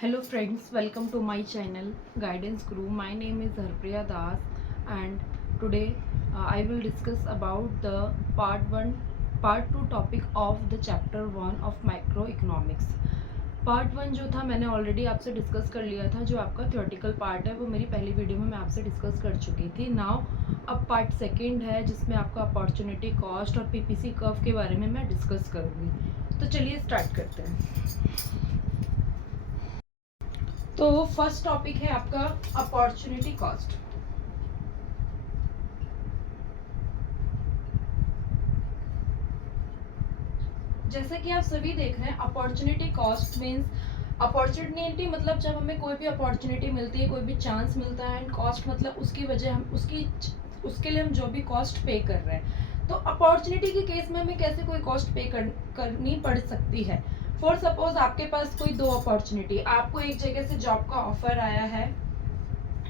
Hello friends, welcome to my channel Guidance Guru. My name is Harpriya Das and today I will discuss about the part 2 topic of the chapter 1 of microeconomics. Part 1 जो था मैंने already आपसे discuss कर लिया था। जो आपका theoretical part है वो मेरी पहली वीडियो में मैं आपसे डिस्कस कर चुकी थी। नाउ अब पार्ट सेकंड है जिसमें आपका अपॉर्चुनिटी कॉस्ट और पीपीसी कर्व के बारे में मैं डिस्कस करूँगी। तो चलिए स्टार्ट करते हैं। तो फर्स्ट टॉपिक है आपका अपॉर्चुनिटी कॉस्ट। जैसे कि आप सभी देख रहे हैं, अपॉर्चुनिटी कॉस्ट मींस अपॉर्चुनिटी मतलब जब हमें कोई भी अपॉर्चुनिटी मिलती है, कोई भी चांस मिलता है, एंड कॉस्ट मतलब उसकी वजह हम उसके लिए हम जो भी कॉस्ट पे कर रहे हैं। तो अपॉर्चुनिटी के केस में हमें कैसे कोई कॉस्ट पे करनी पड़ सकती है। फॉर सपोज आपके पास कोई दो अपॉर्चुनिटी, आपको एक जगह से जॉब का ऑफर आया है,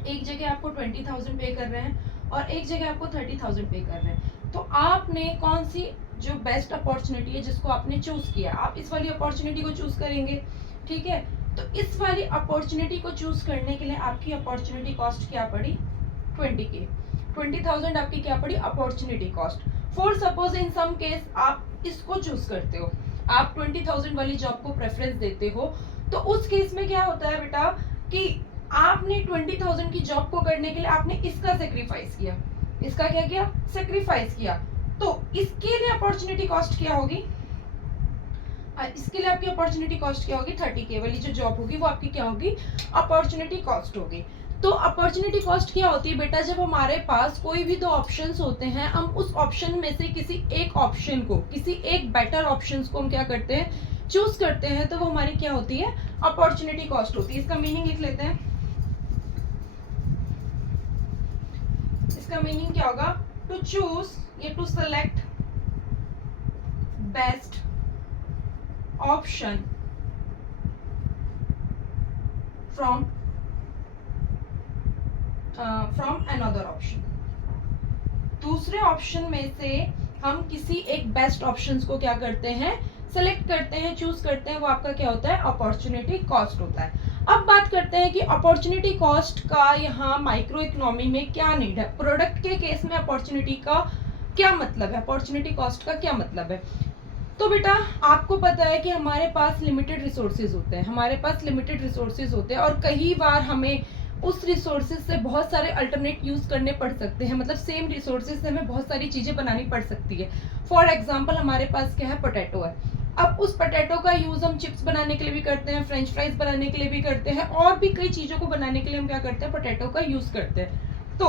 एक जगह आपको 20,000 पे कर रहे हैं और एक जगह आपको 30,000 पे कर रहे हैं। तो आपने कौन सी जो बेस्ट अपॉर्चुनिटी है जिसको आपने चूज किया, आप इस वाली अपॉर्चुनिटी को चूज करेंगे। ठीक है, तो इस वाली अपॉर्चुनिटी को चूज करने के लिए आपकी अपॉर्चुनिटी कॉस्ट क्या पड़ी, 20K। 20,000 आपकी क्या पड़ी, opportunity cost. For suppose in some case आप इसको चूज करते हो, आप 20,000 वाली जॉब को प्रेफरेंस देते हो, तो उस केस में क्या होता है बेटा कि आपने 20,000 की जॉब को करने के लिए आपने इसका सेक्रीफाइस किया, इसका क्या किया, सेक्रीफाइस किया। तो इसके लिए अपॉर्चुनिटी कॉस्ट क्या होगी, इसके लिए आपकी अपॉर्चुनिटी कॉस्ट क्या होगी, 30K वाली जो जॉब होगी वो आपकी क्या होगी, अपॉर्चुनिटी कॉस्ट होगी। तो अपॉर्चुनिटी कॉस्ट क्या होती है बेटा, जब हमारे पास कोई भी दो ऑप्शंस होते हैं, हम उस ऑप्शन में से किसी एक ऑप्शन को, किसी एक बेटर ऑप्शन को हम क्या करते हैं, चूज करते हैं, तो वो हमारी क्या होती है, अपॉर्चुनिटी कॉस्ट होती है। इसका मीनिंग लिख लेते हैं। इसका मीनिंग क्या होगा, टू चूज या to select best option from another option. दूसरे ऑप्शन में से हम किसी एक बेस्ट ऑप्शन को क्या करते हैं, सेलेक्ट करते हैं, चूज करते हैं, वो आपका क्या होता है, अपॉर्चुनिटी कॉस्ट होता है। अब बात करते हैं कि अपॉर्चुनिटी कॉस्ट का यहाँ माइक्रो इकोनॉमी में क्या नीड है। प्रोडक्ट के केस में अपॉर्चुनिटी का क्या मतलब है, अपॉर्चुनिटी कॉस्ट का क्या मतलब है। तो बेटा आपको पता है कि हमारे पास लिमिटेड रिसोर्सेज होते हैं, हमारे पास लिमिटेड रिसोर्सेज होते हैं और कई बार हमें उस रिसोर्सेज से बहुत सारे अल्टरनेट यूज करने पड़ सकते हैं, मतलब सेम रिसोर्सेज से हमें बहुत सारी चीजें बनानी पड़ सकती है। फॉर एग्जाम्पल हमारे पास क्या है, पोटैटो है। अब उस पोटैटो का यूज हम चिप्स बनाने के लिए भी करते हैं, फ्रेंच फ्राइज बनाने के लिए भी करते हैं, और भी कई चीजों को बनाने के लिए हम क्या करते हैं, पोटैटो का यूज करते हैं। तो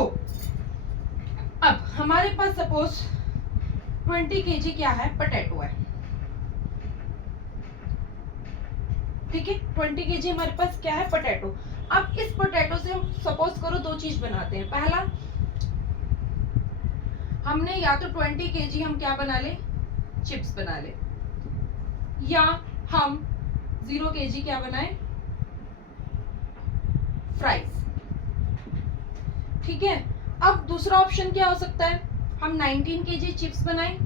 अब हमारे पास सपोज 20 kg क्या है, पोटैटो है। ठीक है, 20 kg हमारे पास क्या है, पोटैटो। अब इस पोटैटो से हम सपोज करो दो चीज बनाते हैं। पहला, हमने या तो 20 kg हम क्या बना ले, चिप्स बना ले, या हम 0 kg क्या बनाए, फ्राइज। ठीक है, अब दूसरा ऑप्शन क्या हो सकता है, हम 19 kg चिप्स बनाए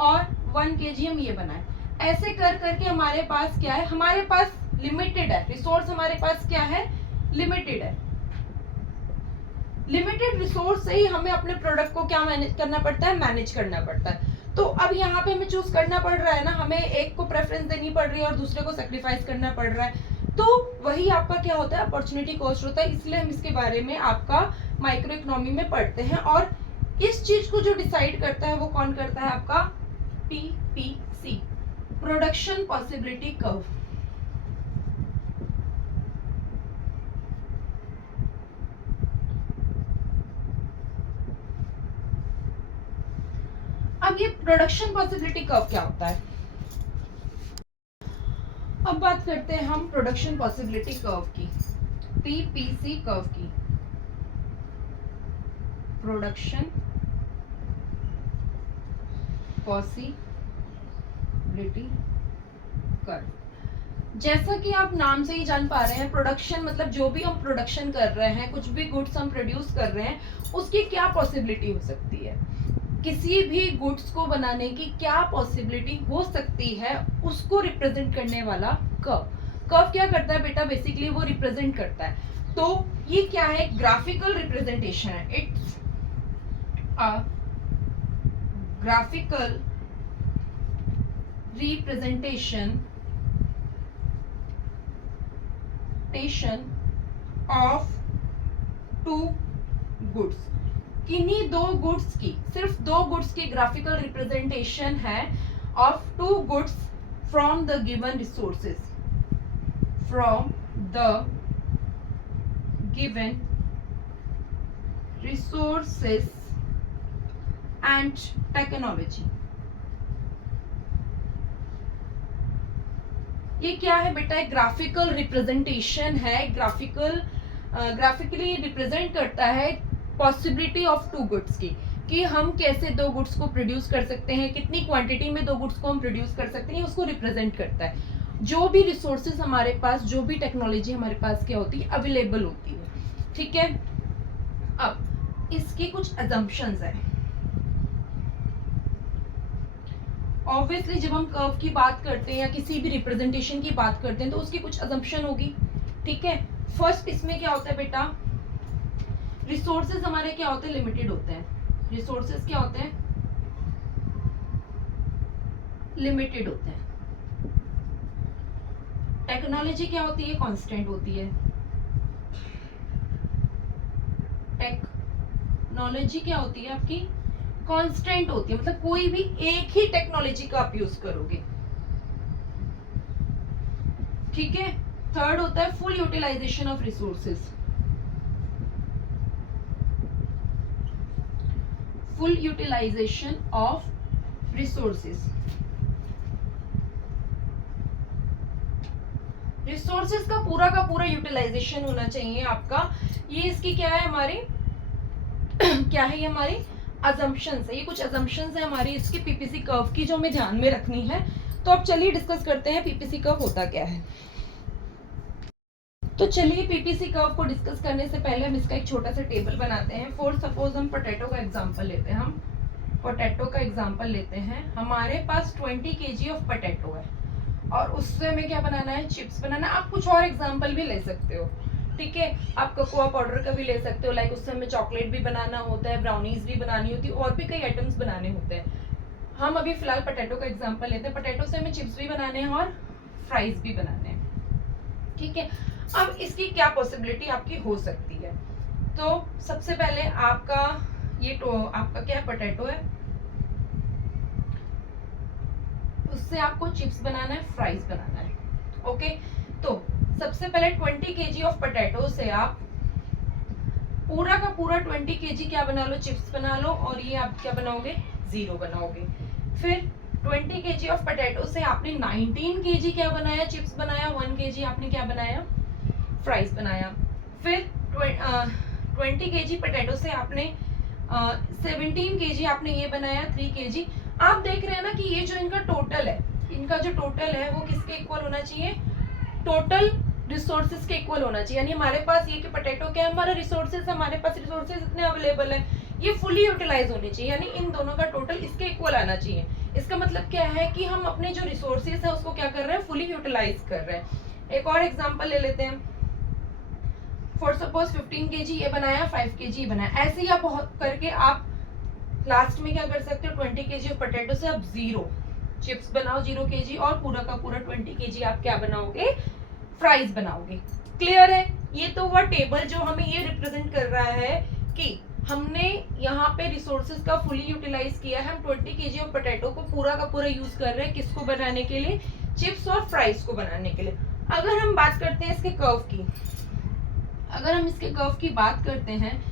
और 1 kg हम ये बनाए। ऐसे कर करके हमारे पास क्या है, हमारे पास लिमिटेड है रिसोर्स, हमारे पास क्या है, लिमिटेड है। लिमिटेड रिसोर्स से ही हमें अपने प्रोडक्ट को क्या मैनेज करना पड़ता है, मैनेज करना पड़ता है। तो अब यहाँ पे हमें चूज करना पड़ रहा है ना, हमें एक को प्रेफरेंस देनी पड़ रही है और दूसरे को सेक्रीफाइस करना पड़ रहा है। तो वही आपका क्या होता है, अपॉर्चुनिटी कॉस्ट होता है। इसलिए हम इसके बारे में आपका माइक्रो इकोनॉमी में पढ़ते हैं, और इस चीज को जो डिसाइड करता है वो कौन करता है, आपका पीपीसी, प्रोडक्शन पॉसिबिलिटी कर्व। अब ये प्रोडक्शन पॉसिबिलिटी कर्व क्या होता है, अब बात करते हैं हम प्रोडक्शन पॉसिबिलिटी कर्व की, पीपीसी कर्व की, प्रोडक्शन पॉसिबिलिटी कर्व। जैसा कि आप नाम से ही जान पा रहे हैं, प्रोडक्शन मतलब जो भी हम प्रोडक्शन कर रहे हैं, कुछ भी गुड्स हम प्रोड्यूस कर रहे हैं, उसकी क्या पॉसिबिलिटी हो सकती है, किसी भी गुड्स को बनाने की क्या पॉसिबिलिटी हो सकती है, उसको रिप्रेजेंट करने वाला कर्व। कर्व क्या करता है बेटा, बेसिकली वो रिप्रेजेंट करता है। तो ये क्या है, ग्राफिकल रिप्रेजेंटेशन है, it's a graphical representation of two goods. किन्हीं दो गुड्स की, सिर्फ दो गुड्स की ग्राफिकल रिप्रेजेंटेशन है of two goods from the given resources, from the given resources and technology। ये क्या है बेटा, एक ग्राफिकल रिप्रेजेंटेशन है, ग्राफिकली रिप्रेजेंट करता है पॉसिबिलिटी ऑफ टू गुड्स की, कि हम कैसे दो गुड्स को प्रोड्यूस कर सकते हैं, कितनी क्वांटिटी में दो गुड्स को हम प्रोड्यूस कर सकते हैं, उसको रिप्रेजेंट करता है। जो भी रिसोर्सेज हमारे पास, जो भी टेक्नोलॉजी हमारे पास क्या होती है, अवेलेबल होती है, ठीक है। अब इसकी कुछ अजम्पशंस है। ऑब्वियसली जब हम कर्व की बात करते हैं या किसी भी रिप्रेजेंटेशन की बात करते हैं तो उसकी कुछ अजम्पशन होगी, ठीक है। फर्स्ट इसमें क्या होता है बेटा, रिसोर्सेज हमारे क्या होते हैं, लिमिटेड होते हैं। रिसोर्सेज क्या होते हैं, लिमिटेड होते हैं। टेक्नोलॉजी क्या होती है, कांस्टेंट होती है। टेक्नोलॉजी क्या होती है आपकी, कांस्टेंट होती है, मतलब कोई भी एक ही टेक्नोलॉजी का आप यूज करोगे, ठीक है। थर्ड होता है full utilization of resources. Full utilization of resources. Resources का पूरा यूटिलाइजेशन होना चाहिए आपका। ये इसकी क्या है हमारी क्या है, ये हमारी अजम्पशंस है, ये कुछ अजम्पशंस है हमारी इसकी पीपीसी कर्व की, जो हमें ध्यान में रखनी है। तो अब चलिए डिस्कस करते हैं पीपीसी कर्व होता क्या है। तो चलिए पीपीसी कर्व को डिस्कस करने से पहले हम इसका एक छोटा सा टेबल बनाते हैं। फॉर सपोज हम पोटैटो का एग्जांपल लेते हैं, हम पोटैटो का एग्जांपल लेते हैं। हमारे पास 20 kg ऑफ पोटैटो है और उससे हमें क्या बनाना है, चिप्स बनाना। आप कुछ और एग्जांपल भी ले सकते हो, ठीक है। आप कोकोआ पाउडर का भी ले सकते हो, लाइक उससे हमें चॉकलेट भी बनाना होता है, ब्राउनीज भी बनानी होती है, और भी कई आइटम्स बनाने होते हैं। हम अभी फिलहाल पोटैटो का एग्जांपल लेते हैं। पोटैटो से हमें चिप्स भी बनाने हैं और फ्राइज भी बनाने हैं, ठीक है। अब इसकी क्या पॉसिबिलिटी आपकी हो सकती है, तो सबसे पहले आपका ये आपका क्या है, पोटैटो है, उससे आपको चिप्स बनाना है, फ्राइज बनाना है, ओके। तो सबसे पहले 20 kg ऑफ पोटैटो से आप पूरा का पूरा 20 kg क्या बना लो, चिप्स बना लो, और ये आप क्या बनाओगे, 0 बनाओगे। फिर 20 kg ऑफ पोटैटो से आपने 19 kg क्या बनाया, चिप्स बनाया, 1 kg आपने क्या बनाया, फ्राइज बनाया। फिर 20 kg पोटैटो से आपने 17 kg आपने ये बनाया, 3 kg। आप देख रहे हैं ना कि ये जो इनका टोटल है, इनका जो टोटल है वो किसके इक्वल होना चाहिए, टोटल रिसोर्सेज के इक्वल होना चाहिए। यानी हमारे पास ये कि पोटैटो क्या है, हमारा रिसोर्सेज, हमारे पास रिसोर्सेज इतने अवेलेबल है, ये फुली यूटिलाइज होनी चाहिए, यानी इन दोनों का टोटल इसके इक्वल आना चाहिए। इसका मतलब क्या है कि हम अपने जो रिसोर्सेज है उसको क्या कर रहे हैं, फुली यूटिलाइज कर रहे हैं। एक और एग्जांपल ले लेते हैं। फॉर सपोज 15 kg ये बनाया, 5 kg बनाया, ऐसे ही आप करके आप लास्ट में क्या कर सकते हो, 20 kg पोटैटो से आप 0 चिप्स बनाओ, 0 kg, और पूरा का पूरा 20 kg आप क्या बनाओगे, फ्राइज बनाओगे। क्लियर है। ये तो हुआ टेबल जो हमें ये रिप्रेजेंट कर रहा है कि हमने यहाँ पे रिसोर्सेज का फुली यूटिलाइज किया है। हम 20 kg ऑफ पोटैटो को पूरा का पूरा यूज कर रहे हैं, किसको बनाने के लिए, चिप्स और फ्राइज को बनाने के लिए। अगर हम बात करते हैं इसके कर्व की, अगर हम इसके कर्व की बात करते हैं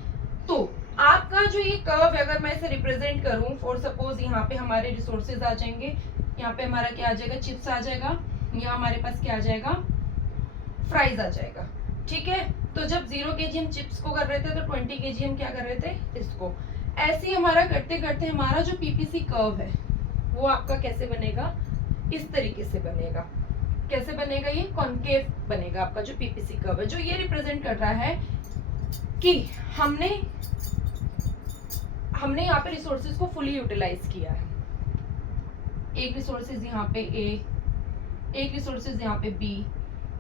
तो आपका जो ये कर्व है, अगर मैं इसे रिप्रेजेंट करूं, फॉर सपोज यहाँ पे हमारे रिसोर्सेज आ जाएंगे, यहाँ पे हमारा क्या आ जाएगा, चिप्स आ जाएगा, यहाँ हमारे पास क्या आ जाएगा, फ्राइज आ जाएगा, ठीक है। तो जब 0 kg हम चिप्स को कर रहे थे तो 20 kg हम क्या कर रहे थे, इसको। ऐसे ही हमारा करते करते हमारा जो पीपीसी कर्व है वो आपका कैसे बनेगा, इस तरीके से बनेगा। कैसे बनेगा, ये कॉन्केव बनेगा आपका जो पीपीसी कर्व है, जो ये रिप्रेजेंट कर रहा है कि हमने यहाँ पे रिसोर्सेज को फुली यूटिलाइज किया है। एक रिसोर्सेज यहाँ पे ए, एक रिसोर्सेज यहाँ पे बी,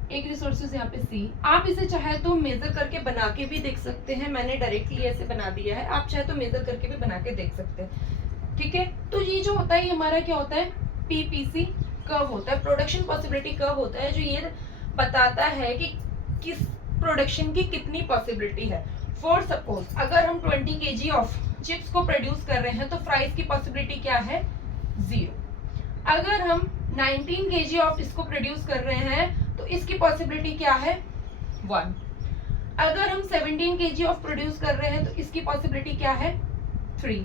एक रिसोर्सेज यहाँ पे सी। आप इसे चाहे तो मेजर करके बना के भी देख सकते हैं, मैंने डायरेक्टली ऐसे बना दिया है, आप चाहे तो मेजर करके भी बना के देख सकते हैं, ठीक है। तो ये जो होता है ये हमारा क्या होता है, पीपीसी कर्व होता है, प्रोडक्शन पॉसिबिलिटी कर्व होता है, जो ये बताता है कि किस प्रोडक्शन की कितनी पॉसिबिलिटी है। फॉर सपोज अगर हम 20 kg ऑफ चिप्स को प्रोड्यूस कर रहे हैं तो फ्राइज की पॉसिबिलिटी क्या है, 0। अगर हम 19 kg ऑफ इसको प्रोड्यूस कर रहे हैं तो इसकी पॉसिबिलिटी क्या है, 1। अगर हम 17 kg ऑफ प्रोड्यूस कर रहे हैं तो इसकी पॉसिबिलिटी क्या है, 3।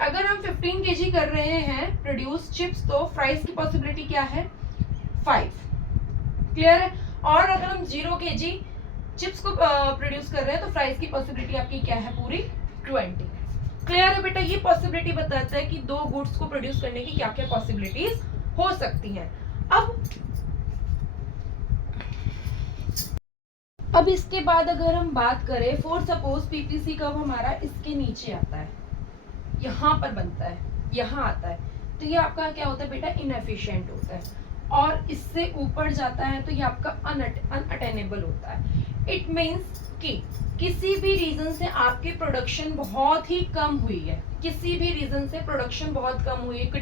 अगर हम 15 kg कर रहे हैं प्रोड्यूस चिप्स तो फ्राइज की पॉसिबिलिटी क्या है, 5। क्लियर है। और अगर हम 0 kg चिप्स को प्रोड्यूस कर रहे हैं तो फ्राइज की पॉसिबिलिटी आपकी क्या है, पूरी 20। क्लियर है बेटा। ये पॉसिबिलिटी बताता है कि दो गुड्स को प्रोड्यूस करने की क्या क्या पॉसिबिलिटीज हो सकती हैं। अब इसके बाद अगर हम बात करें, फॉर सपोज पीपीसी कर्व हमारा इसके नीचे आता है, यहाँ पर बनता है, यहाँ आता है, तो ये आपका क्या होता है बेटा, इनएफिशिएंट होता है। और इससे ऊपर जाता है तो ये आपका अनअटेनेबल होता है। इट मीन्स कि किसी भी रीजन से आपकी प्रोडक्शन बहुत ही कम हुई है, किसी भी रीजन से प्रोडक्शन बहुत कम हुई है, कोई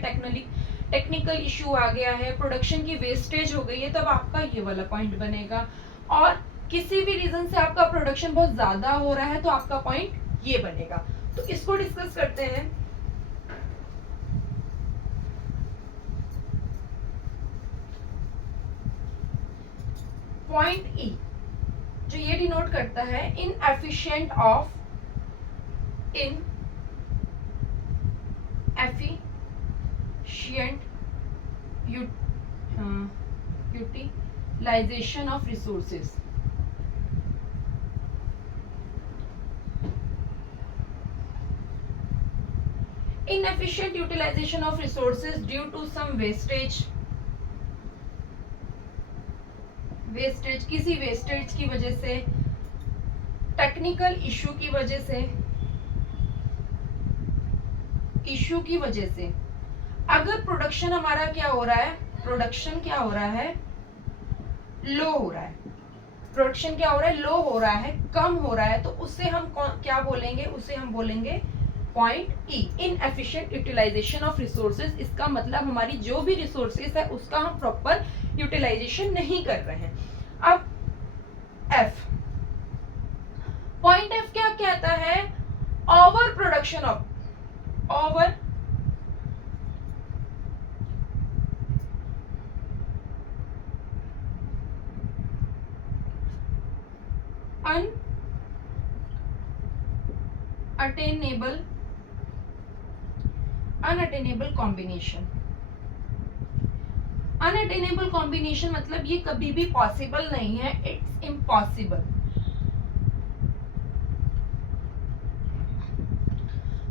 टेक्निकल इशू आ गया है, प्रोडक्शन की वेस्टेज हो गई है, तब आपका ये वाला पॉइंट बनेगा। और किसी भी रीजन से आपका प्रोडक्शन बहुत ज्यादा हो रहा है तो आपका पॉइंट ये बनेगा। तो इसको डिस्कस करते हैं। पॉइंट ई जो ये डिनोट करता है inefficient utilization of resources. inefficient utilization of resources due to some wastage, किसी वेस्टेज की वजह से, टेक्निकल इशू की वजह से, अगर प्रोडक्शन हमारा क्या हो रहा है, प्रोडक्शन क्या हो रहा है, लो हो रहा है, प्रोडक्शन क्या हो रहा है, लो हो रहा है, कम हो रहा है, तो उससे हम क्या बोलेंगे, उसे हम बोलेंगे point E, inefficient utilization of resources. इसका मतलब हमारी जो भी रिसोर्सेज है उसका हम प्रॉपर यूटिलाइजेशन नहीं कर रहे हैं। अब एफ, पॉइंट एफ क्या कहता है, over production of, over unattainable combination. Unattainable combination मतलब ये कभी भी पॉसिबल नहीं है, इट्स इम्पॉसिबल।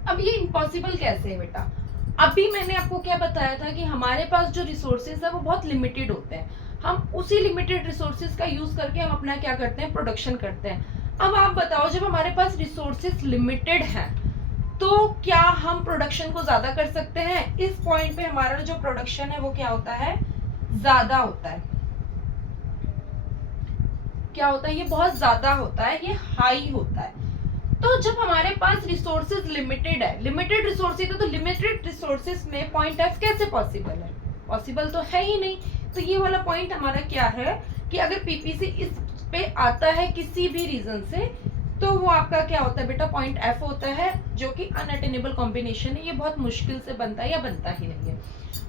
अब ये इम्पॉसिबल कैसे है बेटा, अभी मैंने आपको क्या बताया था कि हमारे पास जो रिसोर्सेज है वो बहुत लिमिटेड होते हैं, हम उसी लिमिटेड रिसोर्सेज का यूज करके हम अपना क्या करते हैं, प्रोडक्शन करते हैं। अब आप बताओ, जब हमारे पास रिसोर्सेज लिमिटेड हैं तो क्या हम प्रोडक्शन को ज्यादा कर सकते हैं? इस पॉइंट पे हमारा जो प्रोडक्शन है वो क्या होता है, ज्यादा होता है। क्या होता है, ये बहुत ज्यादा होता है, ये हाई होता है। तो जब हमारे पास रिसोर्सेज लिमिटेड है, लिमिटेड रिसोर्सेज है, तो लिमिटेड रिसोर्सेज में पॉइंट एफ कैसे पॉसिबल है, पॉसिबल तो है ही नहीं। तो ये वाला पॉइंट हमारा क्या है कि अगर पीपीसी इस पे आता है किसी भी रीजन से तो वो आपका क्या होता है बेटा, पॉइंट एफ होता है, जो कि अनअटेनेबल कॉम्बिनेशन है, ये बहुत मुश्किल से बनता है या बनता ही नहीं है।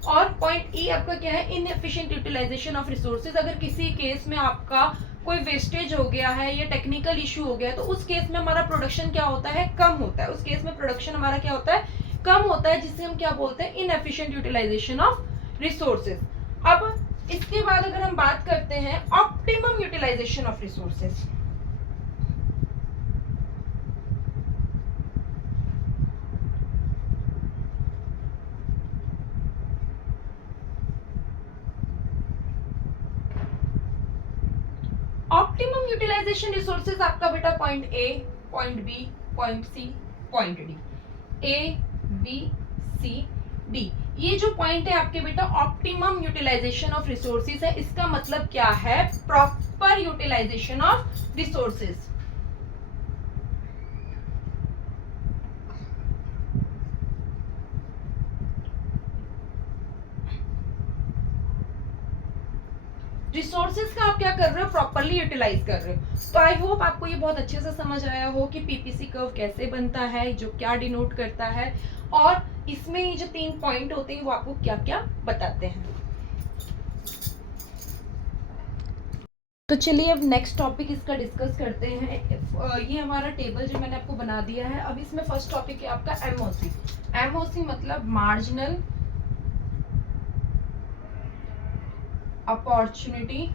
और पॉइंट ई आपका क्या है, इनएफिशिएंट यूटिलाइजेशन ऑफ रिसोर्सेज। अगर किसी केस में आपका कोई वेस्टेज हो गया है या टेक्निकल इशू हो गया है तो उस केस में हमारा प्रोडक्शन क्या होता है, कम होता है, उस केस में प्रोडक्शन हमारा क्या होता है, कम होता है, जिसे हम क्या बोलते हैं, इनएफिशिएंट यूटिलाइजेशन ऑफ रिसोर्सेज। अब इसके बाद अगर हम बात करते हैं optimum utilization of resources. Optimum utilization resources आपका बेटा point A, point B, point C, point D, A B C D, ये जो पॉइंट है आपके बेटा ऑप्टिमम यूटिलाइजेशन ऑफ रिसोर्सेज है, इसका मतलब क्या है? Proper utilization of resources. Resources का आप क्या कर रहे हो? प्रॉपरली यूटिलाइज कर रहे हो। तो आई होप आपको ये बहुत अच्छे से समझ आया हो कि पीपीसी कर्व कैसे बनता है, जो क्या डिनोट करता है, और इसमें ये जो 3 पॉइंट होते हैं वो आपको क्या क्या बताते हैं। तो चलिए अब नेक्स्ट टॉपिक इसका डिस्कस करते हैं। ये हमारा टेबल जो मैंने आपको बना दिया है। अब इसमें फर्स्ट टॉपिक है आपका एमओसी। एमओसी मतलब मार्जिनल अपॉर्चुनिटी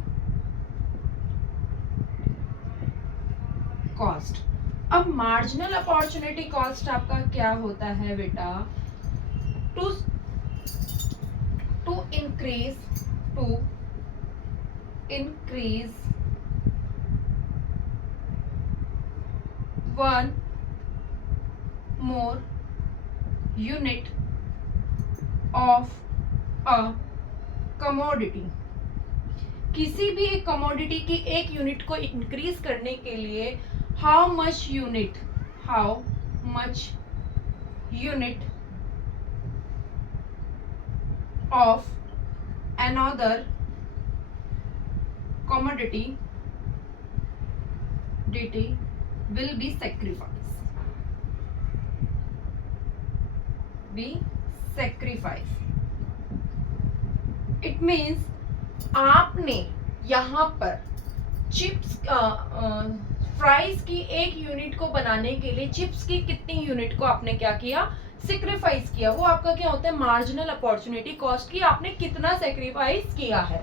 कॉस्ट। अब मार्जिनल अपॉर्चुनिटी कॉस्ट आपका क्या होता है बेटा? To increase one more unit of a commodity. किसी भी एक कमोडिटी की एक यूनिट को इंक्रीज करने के लिए how much unit of another commodity will be sacrificed. It means आपने यहाँ पर चिप्स फ्राइज की एक यूनिट को बनाने के लिए चिप्स की कितनी यूनिट को आपने क्या किया? सेक्रीफाइस किया। वो आपका क्या होता है? मार्जिनल अपॉर्चुनिटी कॉस्ट की आपने कितना सेक्रीफाइस किया है।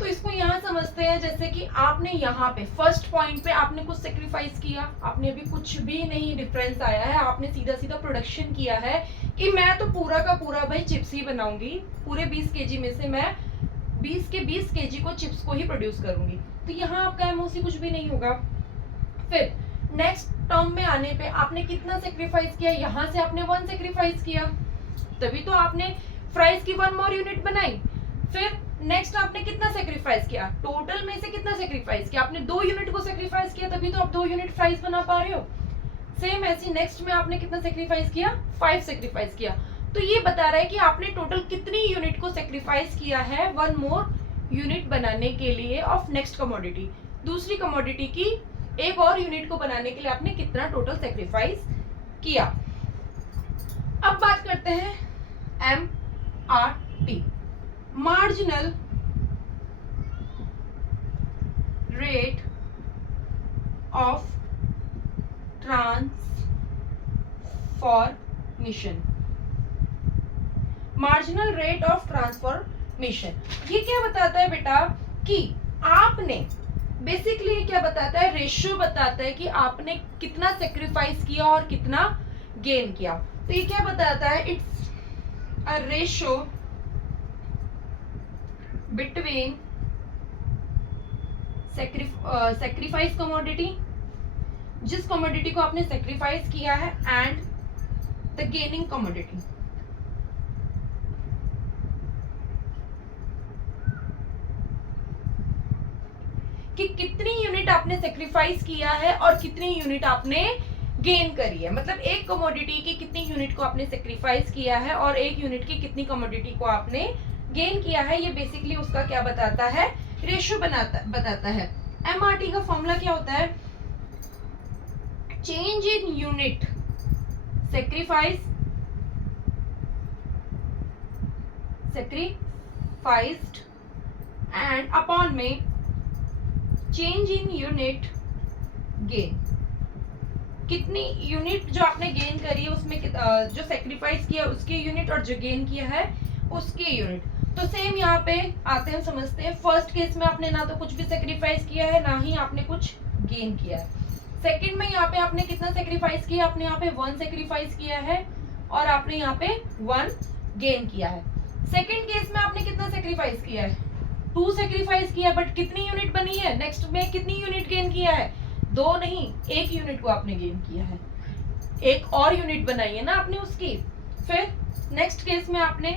तो इसको यहाँ समझते हैं, जैसे कि आपने यहाँ पे फर्स्ट पॉइंट पे आपने कुछ सेक्रीफाइस किया, आपने अभी कुछ भी नहीं डिफरेंस आया है, आपने सीधा सीधा प्रोडक्शन किया है कि मैं तो पूरा का पूरा भाई चिप्स ही बनाऊंगी, पूरे 20 केजी में से मैं 20 के 20 केजी को चिप्स को ही प्रोड्यूस करूंगी। तो यहाँ आपका एमओसी कुछ भी नहीं होगा। फिर नेक्स्ट टर्म में आने पे आपने कितना सेक्रीफाइस किया? यहाँ से आपने 1 सेक्रीफाइस किया, तभी तो आपने फ्राइज की 1 मोर यूनिट बनाई। फिर नेक्स्ट आपने कितना सेक्रीफाइस किया? टोटल में से कितना सेक्रीफाइस किया? आपने 2 यूनिट को सेक्रीफाइस किया, तभी तो आप 2 यूनिट फ्राइज बना पा रहे हो। सेम ऐसी नेक्स्ट में आपने कितना सेक्रीफाइस किया? 5 सेक्रीफाइस किया। तो ये बता रहा है कि आपने टोटल कितनी यूनिट को सेक्रीफाइस किया है 1 मोर यूनिट बनाने के लिए ऑफ नेक्स्ट कमोडिटी। दूसरी कमोडिटी की एक और यूनिट को बनाने के लिए आपने कितना टोटल सेक्रीफाइस किया। अब बात करते हैं MRT, marginal rate of transformation. Marginal rate of transformation ये क्या बताता है बेटा? कि आपने बेसिकली क्या बताता है? रेशियो बताता है कि आपने कितना सेक्रीफाइस किया और कितना गेन किया। तो ये क्या बताता है? It's a ratio between sacrifice commodity, जिस कमोडिटी को आपने सेक्रीफाइस किया है, एंड द गेनिंग कमोडिटी। कि कितनी यूनिट आपने सेक्रीफाइस किया है और कितनी यूनिट आपने गेन करी है। मतलब एक कमोडिटी की कितनी यूनिट को आपने सेक्रीफाइस किया है और एक यूनिट की कितनी कमोडिटी को आपने गेन किया है। ये बेसिकली उसका क्या बताता है? रेशियो बताता है। एमआरटी का फॉर्मूला क्या होता है? Change in unit sacrificed and upon में चेंज इन यूनिट गेन। कितनी यूनिट जो आपने गेन करी है उसमें जो सेक्रीफाइस किया उसकी यूनिट और जो गेन किया है उसकी यूनिट। तो सेम यहाँ पे आते हैं, समझते हैं। फर्स्ट केस में आपने ना तो कुछ भी सेक्रीफाइस किया है, ना ही आपने कुछ गेन किया है। सेकंड में यहाँ पे आपने कितना सेक्रीफाइस किया? आपने यहाँ पे 1 सेक्रीफाइस किया है और आपने यहाँ पे 1 गेन किया है। सेकंड केस में आपने कितना सेक्रीफाइस किया है? 2 सेक्रीफाइस किया, बट कितनी यूनिट बनी है? नेक्स्ट में कितनी यूनिट गेन किया है? 2 नहीं, 1 यूनिट को आपने गेन किया है। एक और यूनिट बनाई है ना आपने उसकी। फिर नेक्स्ट केस में आपने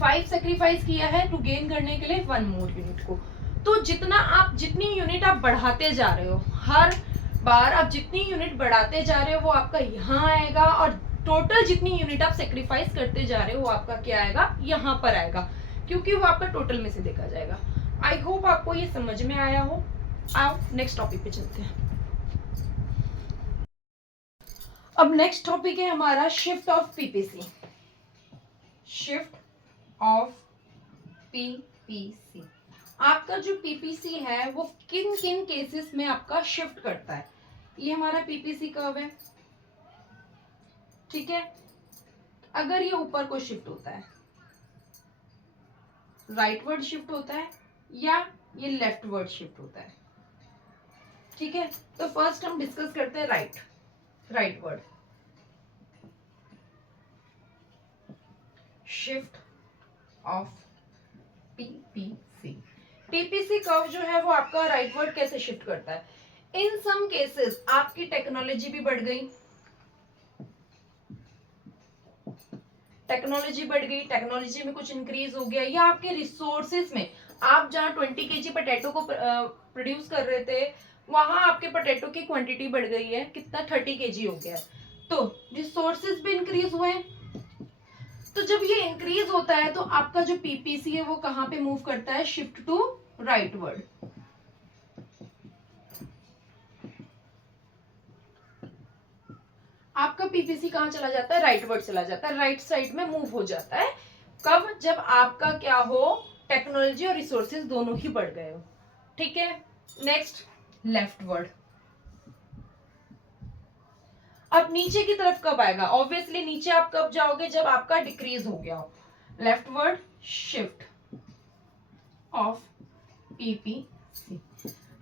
5 सेक्रीफाइस किया है टू गेन करने के लिए 1 मोर यूनिट को। तो जितनी यूनिट आप बढ़ाते जा रहे हो, हर बार आप जितनी यूनिट बढ़ाते जा रहे हो वो आपका यहाँ आएगा, और टोटल जितनी यूनिट आप सेक्रीफाइस करते जा रहे हो वो आपका क्या आएगा, यहाँ पर आएगा, क्योंकि वो आपका टोटल में से देखा जाएगा। आई होप आपको ये समझ में आया हो। आओ नेक्स्ट टॉपिक पे चलते हैं। अब नेक्स्ट टॉपिक है हमारा shift of PPC. Shift of PPC, आपका जो पीपीसी है वो किन किन केसेस में आपका शिफ्ट करता है। ये हमारा पीपीसी कर्व है, ठीक है। अगर ये ऊपर को शिफ्ट होता है, राइटवर्ड शिफ्ट होता है, या ये लेफ्टवर्ड शिफ्ट होता है, ठीक है। तो फर्स्ट हम डिस्कस करते हैं rightward shift of PPC. PPC curve जो है वो आपका राइटवर्ड कैसे शिफ्ट करता है। इन सम केसेस आपकी टेक्नोलॉजी भी बढ़ गई, टेक्नोलॉजी में कुछ इंक्रीज हो गया, या आपके रिसोर्सेज में आप जहां 20 kg पोटैटो को प्रोड्यूस कर रहे थे वहां आपके पोटैटो की क्वांटिटी बढ़ गई है, कितना 30 kg हो गया है, तो रिसोर्सेज भी इंक्रीज हुए। तो जब ये इंक्रीज होता है तो आपका जो पीपीसी है वो कहां पे मूव करता है, शिफ्ट टू राइटवर्ड। आपका पीपीसी कहां चला जाता है, राइटवर्ड चला जाता है, राइट साइड में मूव हो जाता है। कब, जब आपका क्या हो, टेक्नोलॉजी और रिसोर्सेज दोनों ही बढ़ गए हो, ठीक है। Next leftward. अब नीचे की तरफ कब आएगा, ऑब्वियसली नीचे आप कब जाओगे, जब आपका डिक्रीज हो गया हो। Leftward shift of PPC.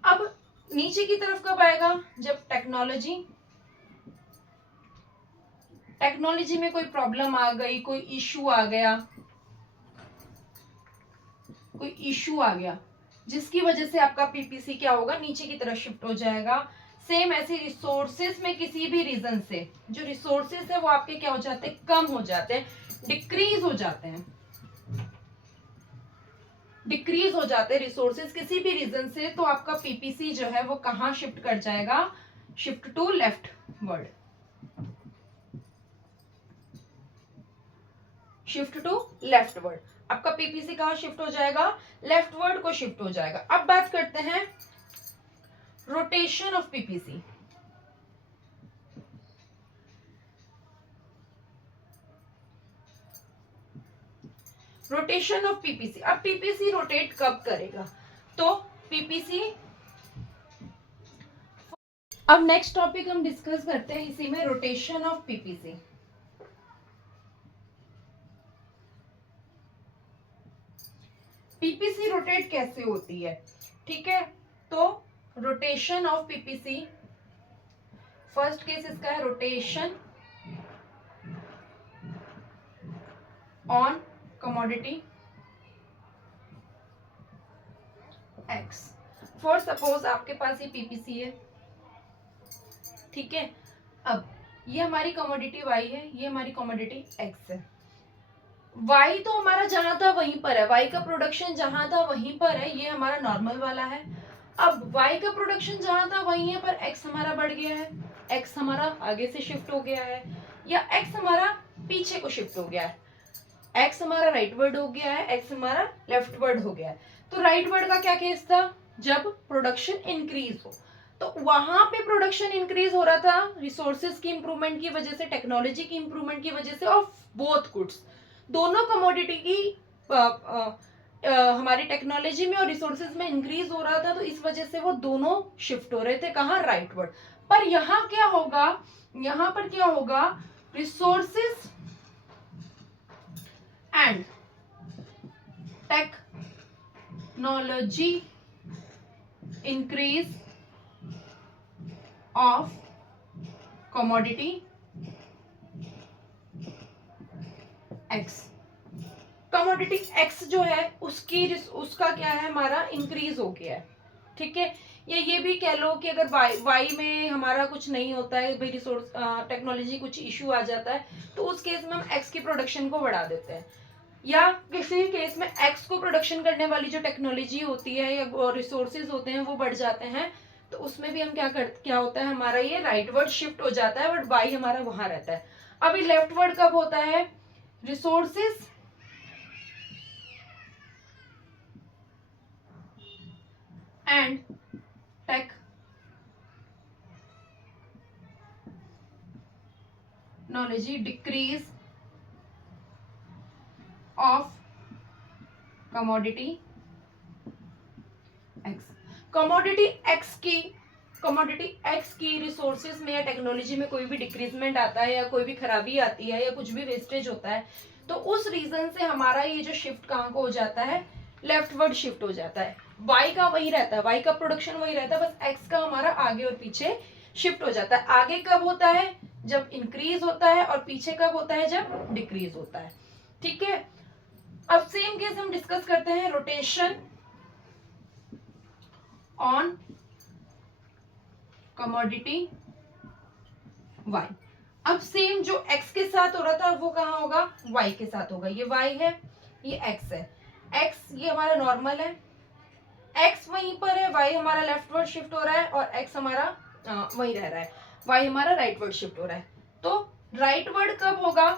अब नीचे की तरफ कब आएगा, जब टेक्नोलॉजी में कोई प्रॉब्लम आ गई, कोई इश्यू आ गया जिसकी वजह से आपका पीपीसी क्या होगा, नीचे की तरफ शिफ्ट हो जाएगा। सेम ऐसे रिसोर्सेज में किसी भी रीजन से जो रिसोर्सेज है वो आपके क्या हो जाते हैं, कम हो जाते हैं, डिक्रीज हो जाते हैं रिसोर्सेज किसी भी रीजन से, तो आपका पीपीसी जो है वो कहां शिफ्ट कर जाएगा, shift to leftward. Shift to leftward, आपका पीपीसी कहां शिफ्ट हो जाएगा, लेफ्टवर्ड को शिफ्ट हो जाएगा। अब बात करते हैं rotation of PPC. Rotation of PPC, अब पीपीसी रोटेट कब करेगा, तो पीपीसी, अब नेक्स्ट टॉपिक हम डिस्कस करते हैं इसी में, rotation of PPC. PPC rotate कैसे होती है, ठीक है। तो rotation of PPC, first case इसका है rotation on commodity x. For suppose आपके पास ये पीपीसी है, ठीक है। अब ये हमारी कमोडिटी वाई है, ये हमारी कमोडिटी एक्स है। वाई तो हमारा जहां था वहीं पर है, वाई का प्रोडक्शन जहां था वहीं पर है, ये हमारा नॉर्मल वाला है। अब वाई का प्रोडक्शन जहां था वहीं है, पर एक्स हमारा बढ़ गया है, एक्स हमारा आगे से शिफ्ट हो गया है, या एक्स हमारा पीछे को शिफ्ट हो गया है, एक्स हमारा राइटवर्ड हो गया है, एक्स हमारा लेफ्टवर्ड हो गया है। तो राइटवर्ड का क्या केस था, जब प्रोडक्शन इंक्रीज हो, तो वहां पे प्रोडक्शन इंक्रीज हो रहा था रिसोर्सेज की इंप्रूवमेंट की वजह से, टेक्नोलॉजी की इंप्रूवमेंट की वजह से, और बोथ गुड्स, दोनों कमोडिटी की हमारी टेक्नोलॉजी में और रिसोर्सेज में इंक्रीज हो रहा था, तो इस वजह से वो दोनों शिफ्ट हो रहे थे कहाँ, राइटवर्ड। पर यहाँ क्या होगा, यहाँ पर क्या होगा, resources and technology increase of commodity x. Commodity x जो है उसका क्या है, हमारा इंक्रीज हो गया है, ठीक है। या ये भी कह लो कि अगर वाई में हमारा कुछ नहीं होता है भाई, रिसोर्स टेक्नोलॉजी कुछ इशू आ जाता है, तो उस केस में हम एक्स की प्रोडक्शन को बढ़ा देते हैं। या किसी केस में एक्स को प्रोडक्शन करने वाली जो टेक्नोलॉजी होती है या रिसोर्सेज होते हैं वो बढ़ जाते हैं, तो उसमें भी हम क्या होता है, हमारा ये राइटवर्ड शिफ्ट हो जाता है, बट वाई हमारा वहां रहता है। अभी लेफ्टवर्ड कब होता है? Resources and technology decrease of commodity x. Commodity x की रिसोर्सेज में या टेक्नोलॉजी में कोई भी डिक्रीजमेंट आता है या कोई भी खराबी आती है या कुछ भी वेस्टेज होता है, तो उस रीजन से हमारा ये जो शिफ्ट कहाँ को हो जाता है, लेफ्टवर्ड शिफ्ट हो जाता है। वाई का वही रहता है, वाई का प्रोडक्शन वही रहता है, बस एक्स का हमारा आगे और पीछे शिफ्ट हो जाता है। आगे कब होता है? जब इंक्रीज होता है, और पीछे कब होता है? जब डिक्रीज होता है। ठीक है, अब सेम केस हम डिस्कस करते हैं रोटेशन ऑन कमोडिटी वाई। अब सेम जो एक्स के साथ हो रहा था वो कहाँ होगा? वाई के साथ होगा। ये वाई है, ये एक्स है। एक्स ये हमारा नॉर्मल है, एक्स वहीं पर है, वाई हमारा लेफ्टवर्ड शिफ्ट हो रहा है और एक्स हमारा वहीं रह रहा है, वाई हमारा राइटवर्ड शिफ्ट हो रहा है। तो राइटवर्ड कब होगा?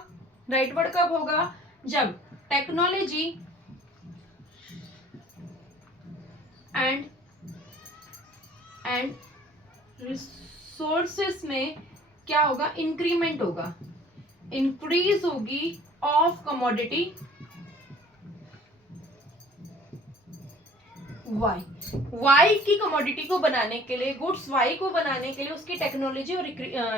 राइटवर्ड कब होगा? जब टेक्नोलॉजी एंड रिसोर्सेस में क्या होगा? इंक्रीमेंट होगा, इंक्रीज होगी ऑफ कमोडिटी वाई। वाई की कमोडिटी को बनाने के लिए, गुड्स वाई को बनाने के लिए उसकी टेक्नोलॉजी और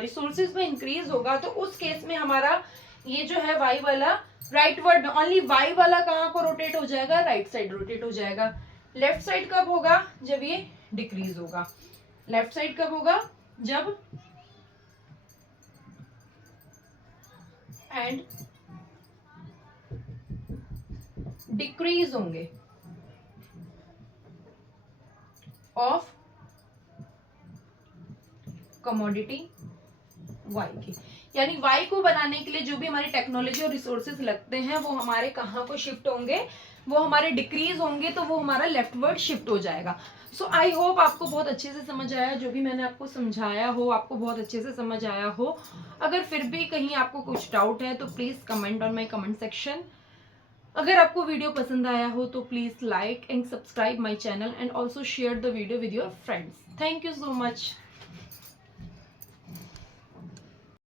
रिसोर्सेज में इंक्रीज होगा, तो उस केस में हमारा ये जो है वाई वाला राइटवर्ड में ओनली वाई वाला कहाँ को रोटेट हो जाएगा? राइट साइड रोटेट हो जाएगा। लेफ्ट साइड कब होगा? जब ये डिक्रीज होगा। लेफ्ट साइड कब होगा? जब एंड डिक्रीज होंगे ऑफ कमोडिटी वाई की। यानी वाई को बनाने के लिए जो भी हमारी टेक्नोलॉजी और रिसोर्सेज लगते हैं वो हमारे कहाँ को शिफ्ट होंगे? वो हमारे डिक्रीज होंगे, तो वो हमारा लेफ्टवर्ड शिफ्ट हो जाएगा। सो आई होप आपको बहुत अच्छे से समझ आया, जो भी मैंने आपको समझाया हो आपको बहुत अच्छे से समझ आया हो। अगर फिर भी कहीं आपको कुछ डाउट है तो please comment on my comment section. अगर आपको वीडियो पसंद आया हो तो please like and subscribe my channel and also share the video with your friends. Thank you so much.